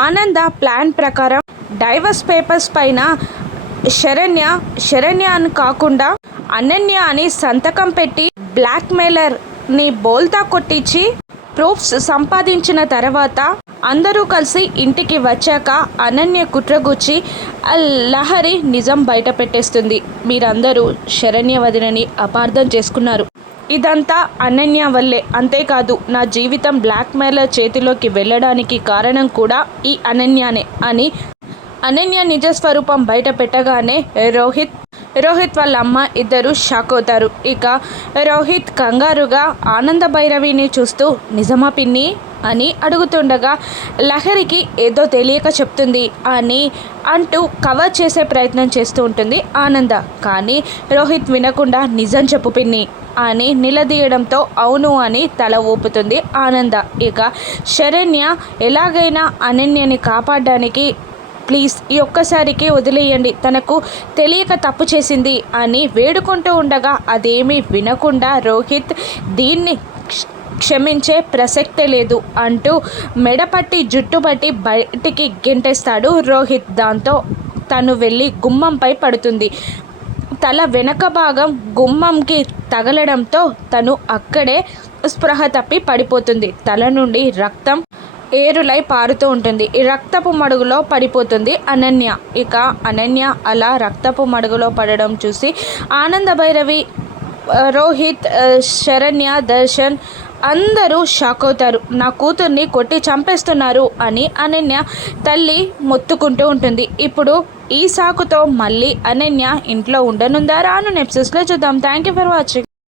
ఆనంద ప్లాన్ ప్రకారం divorce papers పైన శరణ్య అని కాకుండా అనన్య అని సంతకం పెట్టి బ్లాక్మెయిలర్ని బోల్తా కొట్టించి ప్రూఫ్స్ సంపాదించిన తర్వాత అందరూ కలిసి ఇంటికి వచ్చాక అనన్య కుట్రగుచ్చి లహరి నిజం బయట పెట్టేస్తుంది. మీరందరూ శరణ్య వదినని అపార్థం చేసుకున్నారు. ఇదంతా అనన్య వల్లే. అంతేకాదు నా జీవితం బ్లాక్మెయిలర్ చేతిలోకి వెళ్ళడానికి కారణం కూడా ఈ అనన్యనే అని అనన్య నిజస్వరూపం బయట పెట్టగానే రోహిత్ వాళ్ళ అమ్మ ఇద్దరు షాక్ అవుతారు. ఇక రోహిత్ కంగారుగా ఆనంద భైరవిని చూస్తూ నిజమా పిన్ని అని అడుగుతుండగా లహరికి ఏదో తెలియక చెప్తుంది అని అంటూ కవర్ చేసే ప్రయత్నం చేస్తూ ఉంటుంది ఆనంద. కానీ రోహిత్ వినకుండా నిజం చెప్పు పిన్ని అని నిలదీయడంతో అవును అని తల ఊపుతుంది ఆనంద. ఇక శరణ్య ఎలాగైనా అనన్యని కాపాడడానికి ప్లీజ్ ఈ ఒక్కసారికి వదిలేయండి, తనకు తెలియక తప్పు చేసింది అని వేడుకుంటూ ఉండగా అదేమీ వినకుండా రోహిత్ దీన్ని క్షమించే ప్రసక్తే లేదు అంటూ మెడపట్టి జుట్టుపట్టి బయటికి గెంటేస్తాడు రోహిత్. దాంతో తను వెళ్ళి గుమ్మంపై పడుతుంది. తల వెనక భాగం గుమ్మంకి తగలడంతో తను అక్కడే స్పృహ తప్పి పడిపోతుంది. తల నుండి రక్తం ఏరులై పారుతూ ఉంటుంది. ఈ రక్తపు మడుగులో పడిపోతుంది అనన్య. ఇక అనన్య అలా రక్తపు మడుగులో పడడం చూసి ఆనంద భైరవి, రోహిత్, శరణ్య, దర్శన్ అందరూ షాక్ అవుతారు. నా కూతుర్ని కొట్టి చంపేస్తున్నారు అని అనన్య తల్లి మొత్తుకుంటూ ఉంటుంది. ఇప్పుడు ఈ సాకుతో మళ్ళీ అనన్య ఇంట్లో ఉండనుందా రాను ఎపిసోడ్స్లో చూద్దాం. Thank you for watching.